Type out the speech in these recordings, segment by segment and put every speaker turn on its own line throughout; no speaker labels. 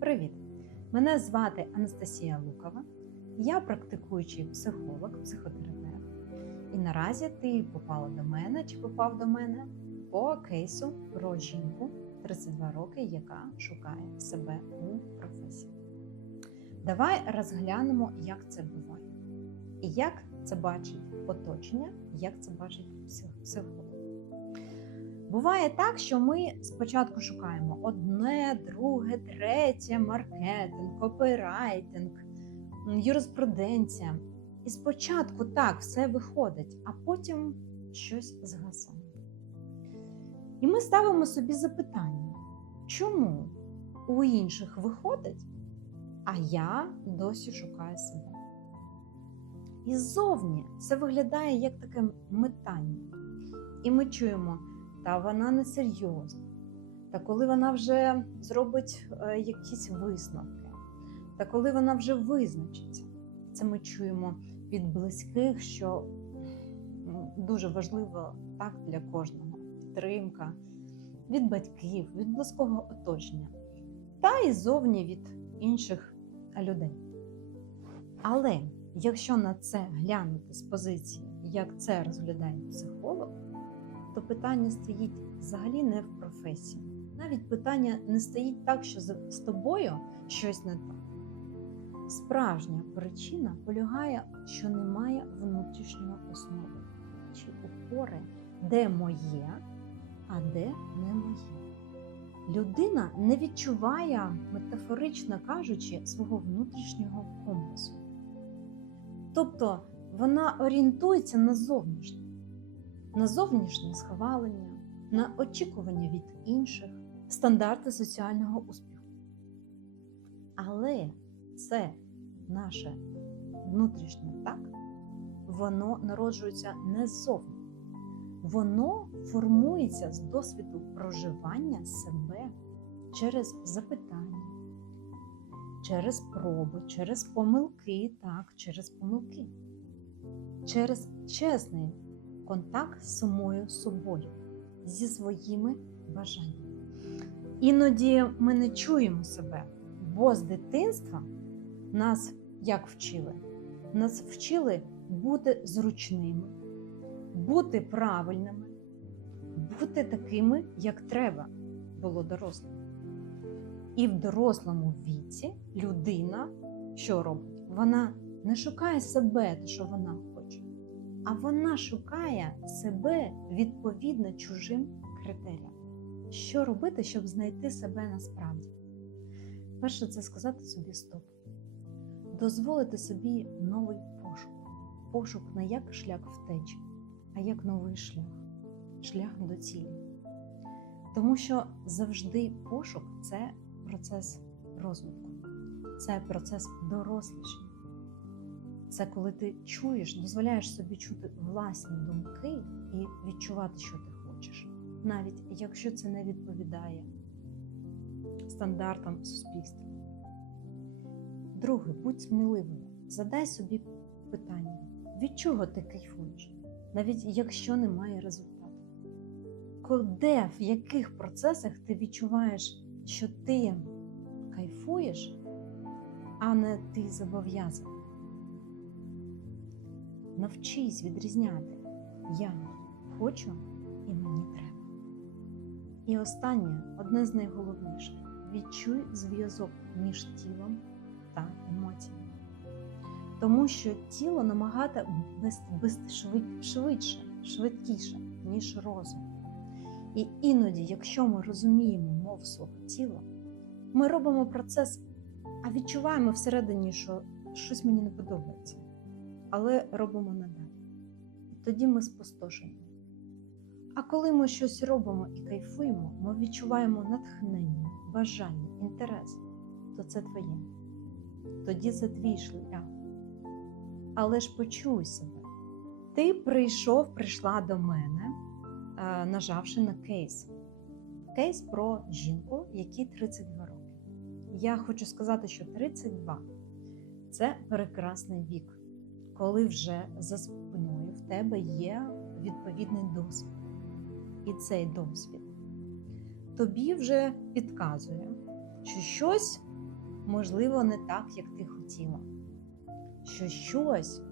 Привіт! Мене звати Анастасія Лукова. Я практикуючий психолог, психотерапевт. І наразі ти попала до мене чи попав до мене по кейсу про жінку 32 роки, яка шукає себе у професії. Давай розглянемо, як це буває. І як це бачить оточення, як це бачить псих- психолог. Буває так, що ми спочатку шукаємо одне, друге, третє, маркетинг, копірайтинг, юриспруденція. І спочатку так все виходить, а потім щось згасає. І ми ставимо собі запитання, чому у інших виходить, а я досі шукаю себе. І ззовні це виглядає як таке метання. І ми чуємо, та вона не серйозна. Та коли вона вже зробить е, якісь висновки, та коли вона вже визначиться, це ми чуємо від близьких, що ну, дуже важливо так для кожного підтримка від батьків, від близького оточення, та і зовні від інших людей. Але якщо на це глянути з позиції, як це розглядає психолог, то питання стоїть взагалі не в професії. Навіть питання не стоїть так, що з з тобою щось не так. Справжня причина полягає, що немає внутрішньої основи чи опори, де моє, а де не моє. Людина не відчуває, метафорично кажучи, свого внутрішнього компасу. Тобто вона орієнтується на зовнішнє на зовнішнє схвалення, на очікування від інших, стандарти соціального успіху. Але це наше внутрішнє так, воно народжується не ззовні. Воно формується з досвіду проживання себе через запитання, через проби, через помилки, так, через помилки, через чесний контакт з самою собою, зі своїми бажаннями. Іноді ми не чуємо себе, бо з дитинства нас як вчили? Нас вчили бути зручними, бути правильними, бути такими, як треба було дорослим. І в дорослому віці людина що робить? Вона не шукає себе, те, що вона а вона шукає себе відповідно чужим критеріям. Що робити, щоб знайти себе насправді? Перше, це сказати собі стоп, дозволити собі новий пошук. Пошук не як шлях втечі, а як новий шлях, шлях до цілі. Тому що завжди пошук це процес розвитку, це процес дорослішання. Це коли ти чуєш, дозволяєш собі чути власні думки і відчувати, що ти хочеш, навіть якщо це не відповідає стандартам суспільства. Друге, будь сміливою. Задай собі питання, від чого ти кайфуєш, навіть якщо немає результату. Де, в яких процесах ти відчуваєш, що ти кайфуєш, а не ти зобов'язаний. Навчись відрізняти я хочу і мені треба. І останнє, одне з найголовніших відчуй зв'язок між тілом та емоціями. Тому що тіло намагати швидше, швидкіше, ніж розум. І іноді, якщо ми розуміємо мову свого тіла, ми робимо процес, а відчуваємо всередині, що щось мені не подобається але робимо надалі. Тоді ми спустошені. А коли ми щось робимо і кайфуємо, ми відчуваємо натхнення, бажання, інтерес, то це твоє. Тоді це твій шлях. Але ж почуй себе. Ти прийшов, прийшла до мене, е, нажавши на кейс. Кейс про жінку, якій 32 роки. Я хочу сказати, що 32 це прекрасний вік коли вже за спиною в тебе є відповідний досвід. І цей досвід тобі вже підказує, що щось можливо, не так, як ти хотіла. Що щось,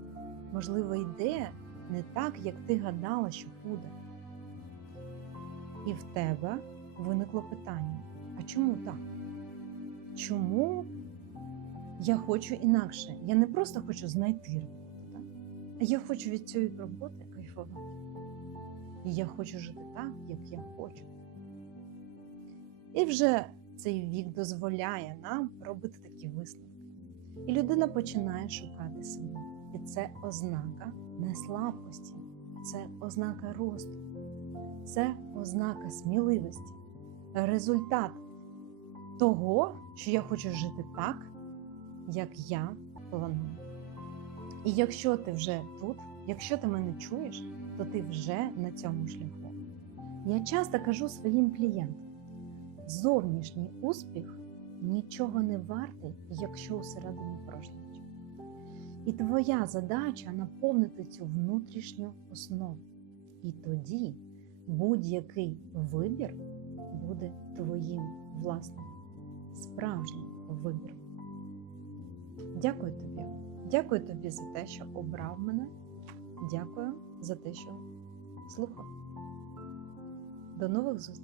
можливо, йде не так, як ти гадала, що буде. І в тебе виникло питання: а чому так? Чому я хочу інакше? Я не просто хочу знайти я хочу від цієї роботи кайфувати. І я хочу жити так, як я хочу. І вже цей вік дозволяє нам робити такі висновки. І людина починає шукати себе. І це ознака не слабкості, це ознака росту, це ознака сміливості, результат того, що я хочу жити так, як я планую. І якщо ти вже тут, якщо ти мене чуєш, то ти вже на цьому шляху. Я часто кажу своїм клієнтам: зовнішній успіх нічого не вартий, якщо усередині порожнеча. І твоя задача наповнити цю внутрішню основу. І тоді будь-який вибір буде твоїм власним, справжнім вибором. Дякую тобі. Дякую тобі за те, що обрав мене. Дякую за те, що слухав. До нових зустрічей!